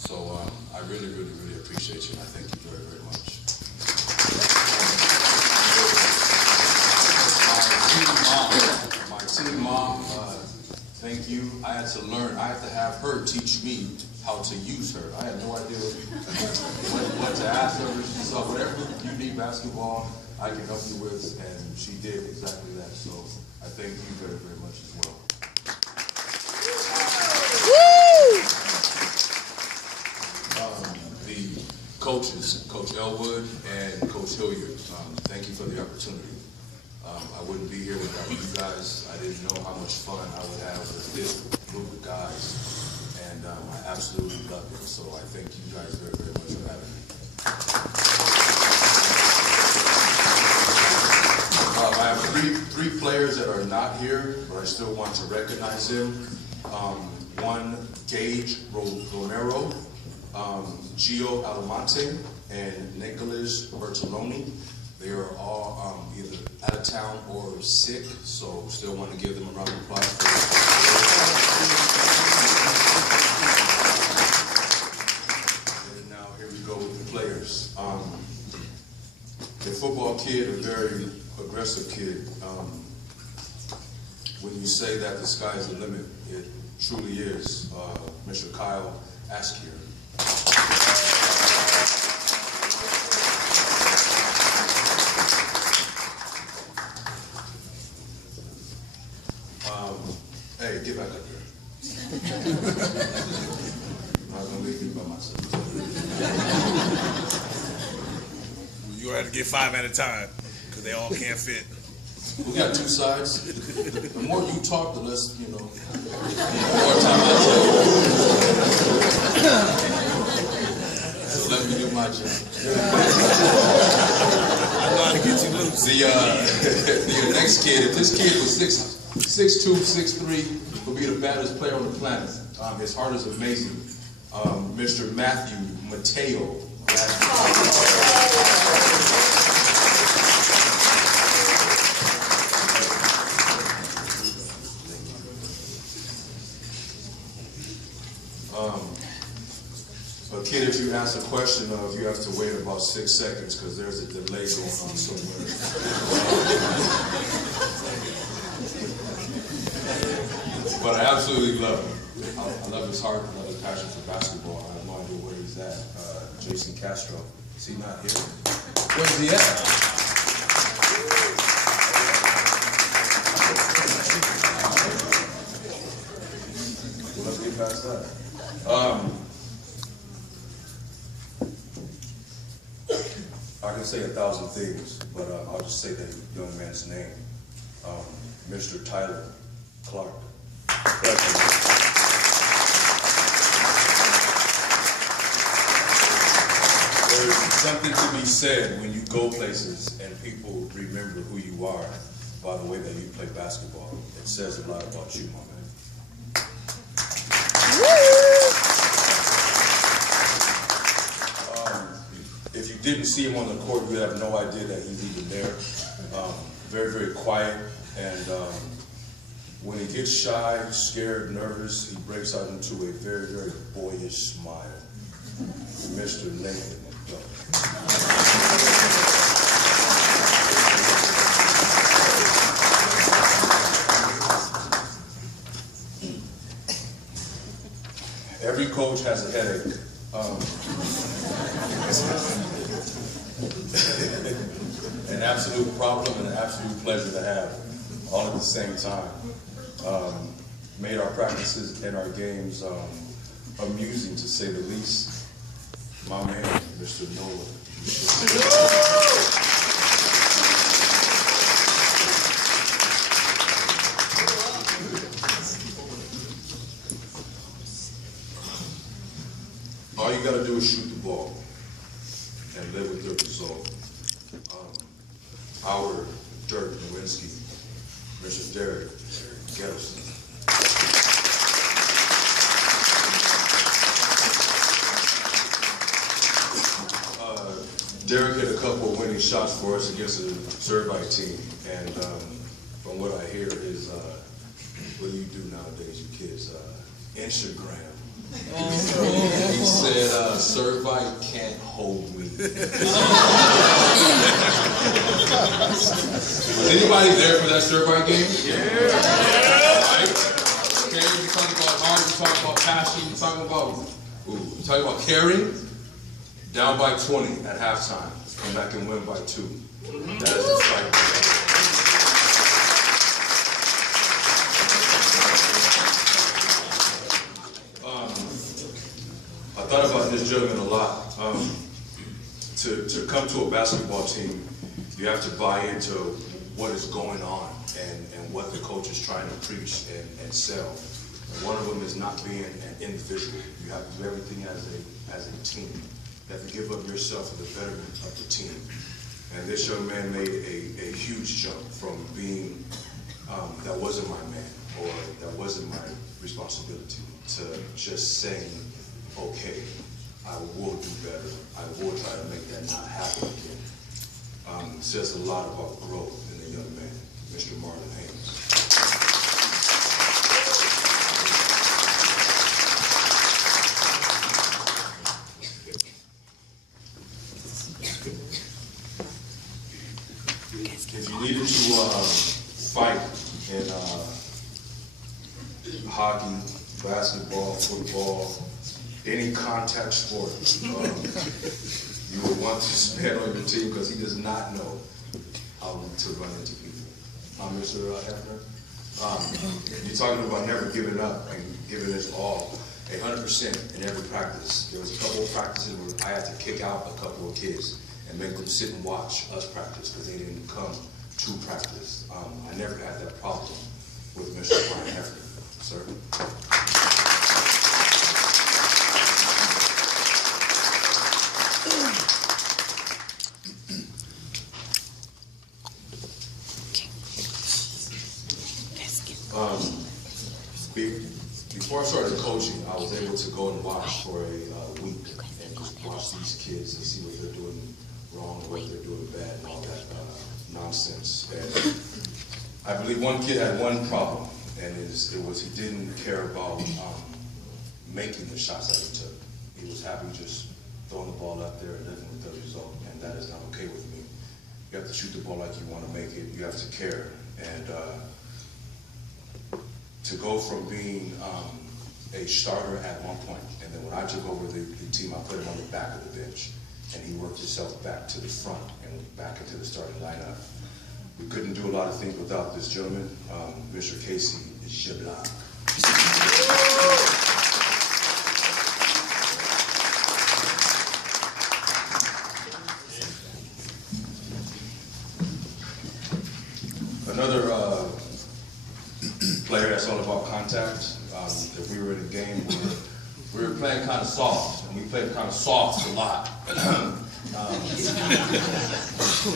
So I really, really, really appreciate you, and I thank you very, very much. My team mom, thank you. I had to learn, I had to have her teach me how to use her. I had no idea what to ask her. She said, whatever you need basketball, I can help you with, and she did exactly that. So I thank you very, very much as well. The coaches, Coach Elwood and Coach Hilliard, thank you for the opportunity. I wouldn't be here without you guys. I didn't know how much fun I would have with this group of guys, and I absolutely love it. So I thank you guys very, very much for having me. I have three players that are not here, but I still want to recognize them. One, Gage Romero, Gio Alamonte, and Nicholas Bertoloni. They are all either out of town or sick, so still want to give them a round of applause. And now here we go with the players. The football kid, a very aggressive kid. When you say that the sky is the limit, it truly is. Mr. Kyle Askier. Hey, get back up here. I'm not gonna leave you by myself. You have to get 5 at a time, because they all can't fit. We got two sides. The more you talk, the less, the more time I take. So let me do my job. I know how to get you loose. The next kid, if this kid was 6'2", 6'3", would be the baddest player on the planet. His heart is amazing. Mr. Matthew Mateo. A kid, if you ask a question of, you have to wait about 6 seconds because there's a delay going on somewhere. But I absolutely love him. I love his heart, I love his passion for basketball. I have no idea where he's at. Jason Castro. Is he not here? Where's he at? Well, let's get past that. I can say 1,000 things, but I'll just say the young man's name. Mr. Tyler Clark. There's something to be said when you go places and people remember who you are by the way that you play basketball. It says a lot about you, my man. If you didn't see him on the court, you have no idea that he's even there. Very, very quiet, and when he gets shy, scared, nervous, he breaks out into a very, very boyish smile. Mr. Nathan. Every coach has a headache. An absolute problem and an absolute pleasure to have, all at the same time. Made our practices and our games amusing, to say the least. My man, Mr. Nolan. All you gotta do is shoot the ball and live with the result. Our Dirk Nowinski, Mr. Derek Gettelson. Derek hit a couple of winning shots for us against the Servite team, and from what I hear is, what do you do nowadays, you kids? Instagram. He said, Servite can't hold me. Was anybody there for that Servite game? Yeah. Right? Okay, we're talking about heart, we're talking about passion, we're talking about caring. Down by 20 at halftime. Come back and win by 2. That is exciting. I thought about this gentleman a lot. To come to a basketball team, you have to buy into what is going on and what the coach is trying to preach and sell. And one of them is not being an individual. You have to do everything as a team. You have to give up yourself for the betterment of the team. And this young man made a huge jump from being, that wasn't my man, or that wasn't my responsibility, to just saying, okay, I will do better. I will try to make that not happen again. It says a lot about growth in a young man, Mr. Marlon Haynes. If you needed to fight in hockey, basketball, football, any contact sport, you would want this man on your team because he does not know how to run into people. Mr. Hefner, you're talking about never giving up and giving his all, 100% in every practice. There was a couple of practices where I had to kick out a couple of kids and make them sit and watch us practice because they didn't come to practice. I never had that problem with Mr. Brian Hefner, sir. Before I started coaching, I was able to go and watch for a week and just watch these kids and see what they're doing wrong, what they're doing bad, and all that nonsense. And I believe one kid had one problem, and it was he didn't care about making the shots that he took. He was happy just throwing the ball up there and living with the result, and that is not okay with me. You have to shoot the ball like you want to make it. You have to care. And to go from being a starter at one point, and then when I took over the team, I put him on the back of the bench, and he worked himself back to the front and back into the starting lineup. We couldn't do a lot of things without this gentleman, Mr. Casey Giblan. Another player that's all about contact. If we were in a game where we were playing kind of soft, and we played kind of soft a lot.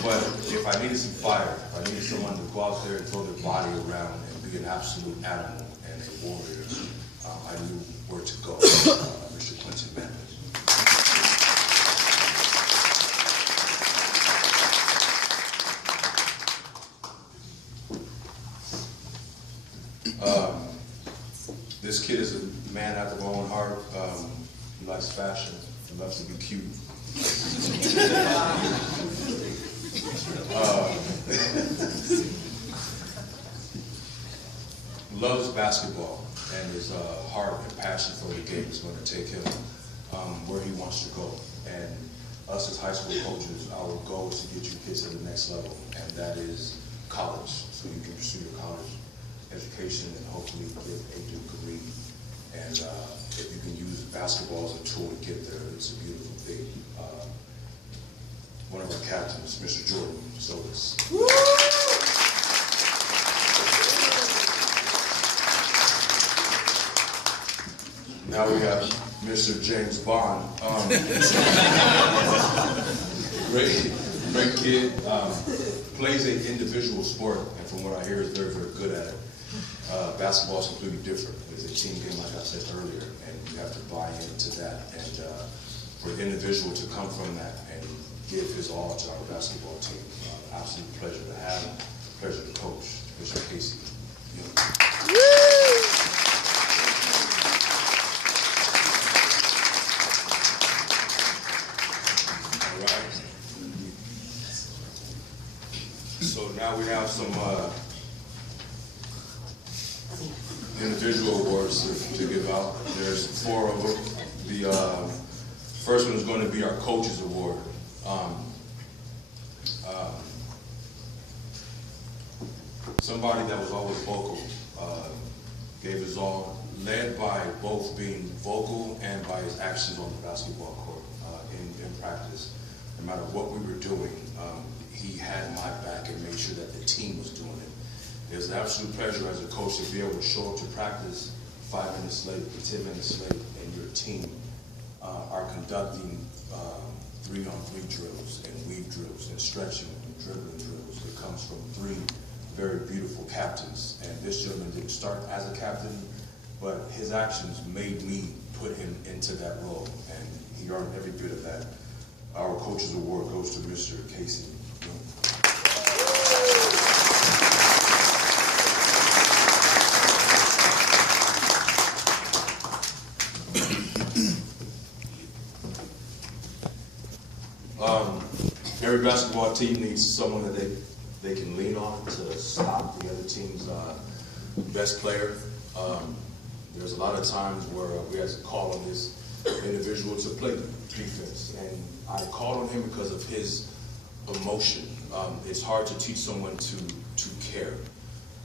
But if I needed some fire, if I needed someone to go out there and throw their body around and be an absolute animal and a warrior, I knew where to go. Mr. Quincy Mathis. This kid is a man after my own heart. He likes fashion. He loves to be cute. Loves basketball, and his heart and passion for the game is going to take him where he wants to go. And us as high school coaches, our goal is to get you kids to the next level, and that is college, so you can pursue your college education and hopefully get a degree. And if you can use basketball as a tool to get there, it's a beautiful thing. One of our captains, Mr. Jordan, so it's. Now we got Mr. James Bond. Great kid. Plays an individual sport, and from what I hear, is very, very good at it. Basketball is completely different. It's a team game, like I said earlier, and you have to buy into that. And for an individual to come from that and give his all to our basketball team, absolute pleasure to have him, pleasure to coach, Mr. Casey. now we have some individual awards to give out. There's 4 of them. The first one is going to be our Coaches Award. Somebody that was always vocal, gave his all, led by both being vocal and by his actions on the basketball court in practice. No matter what we were doing, he had my back and made sure that the team was doing it. It was an absolute pleasure as a coach to be able to show up to practice 5 minutes late, 10 minutes late, and your team are conducting 3-on-3 drills and weave drills and stretching and dribbling drills. It comes from 3 very beautiful captains, and this gentleman didn't start as a captain, but his actions made me put him into that role, and he earned every bit of that. Our Coaches Award goes to Mr. Casey. Every basketball team needs someone that they can lean on to stop the other team's best player. There's a lot of times where we have to call on this individual to play defense, and I called on him because of his emotion. It's hard to teach someone to care.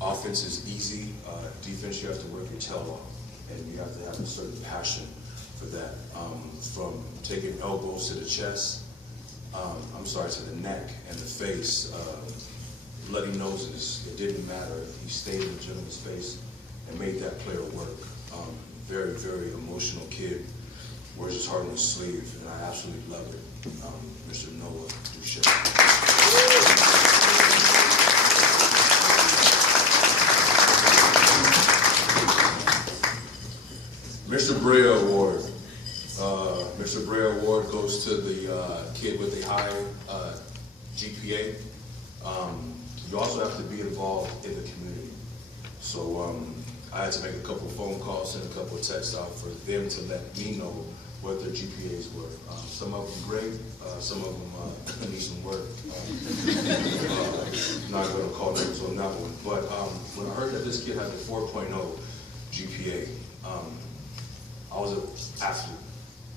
Offense is easy. Defense, you have to work your tail off, and you have to have a certain passion for that. From taking elbows to the chest, to the neck and the face, bloody noses, it didn't matter. He stayed in the gentleman's face and made that player work. Very, very emotional kid. Wears his heart on his sleeve, and I absolutely love it. Mr. Noah Duchette. Mr. Brea Award. Mr. Brea Award goes to the kid with the high GPA. You also have to be involved in the community. So I had to make a couple of phone calls, send a couple of texts out for them to let me know what their GPAs were. Some of them great, some of them need some work. Not going to call names on that one. But when I heard that this kid had a 4.0 GPA, I was an athlete.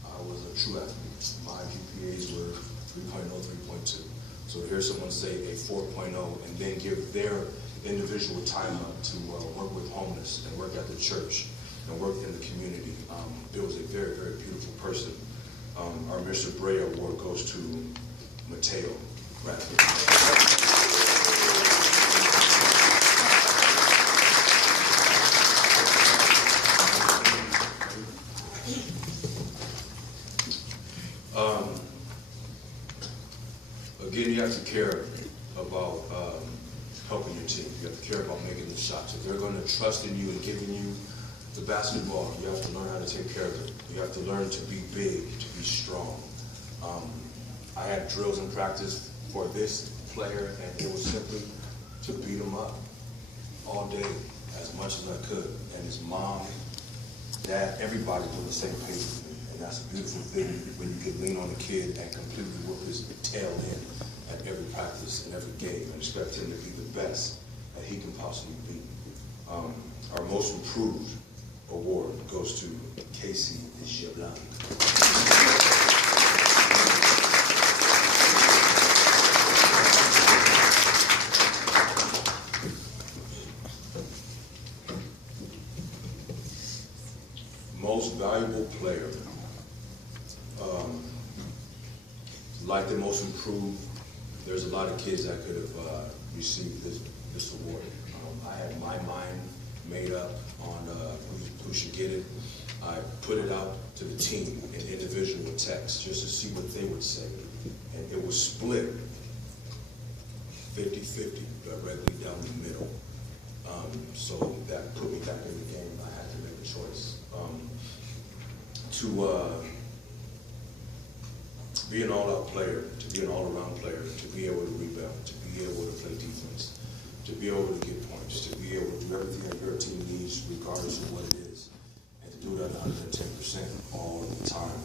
I was a true athlete. My GPAs were 3.0, 3.2. So to hear someone say a 4.0 and then give their individual time up to work with homeless and work at the church and work in the community, Bill was a very, very beautiful person. Our Mr. Brea Award goes to Mateo Bradley. Again, you have to care about helping your team. You have to care about making the shots. If they're going to trust in you and giving you the basketball, you have to learn how to take care of it. You have to learn to be big, to be strong. I had drills in practice for this player, and it was simply to beat him up all day as much as I could. And his mom, dad, everybody was on the same page with me. And that's a beautiful thing when you can lean on a kid and completely whoop his tail in at every practice and every game and expect him to be the best that he can possibly be. Our most improved award goes to Casey Giablan. Most valuable player. Like the most improved, there's a lot of kids that could have received this award. I had my mind made up on who should get it. I put it out to the team in individual text just to see what they would say. And it was split 50-50 directly down the middle. So that put me back in the game. I had to make a choice. To be an all-out player, to be an all-around player, to be able to rebound, to be able to play defense, to be able to get points, to be able to do everything that your team needs regardless of what it is, and to do that 110% all the time.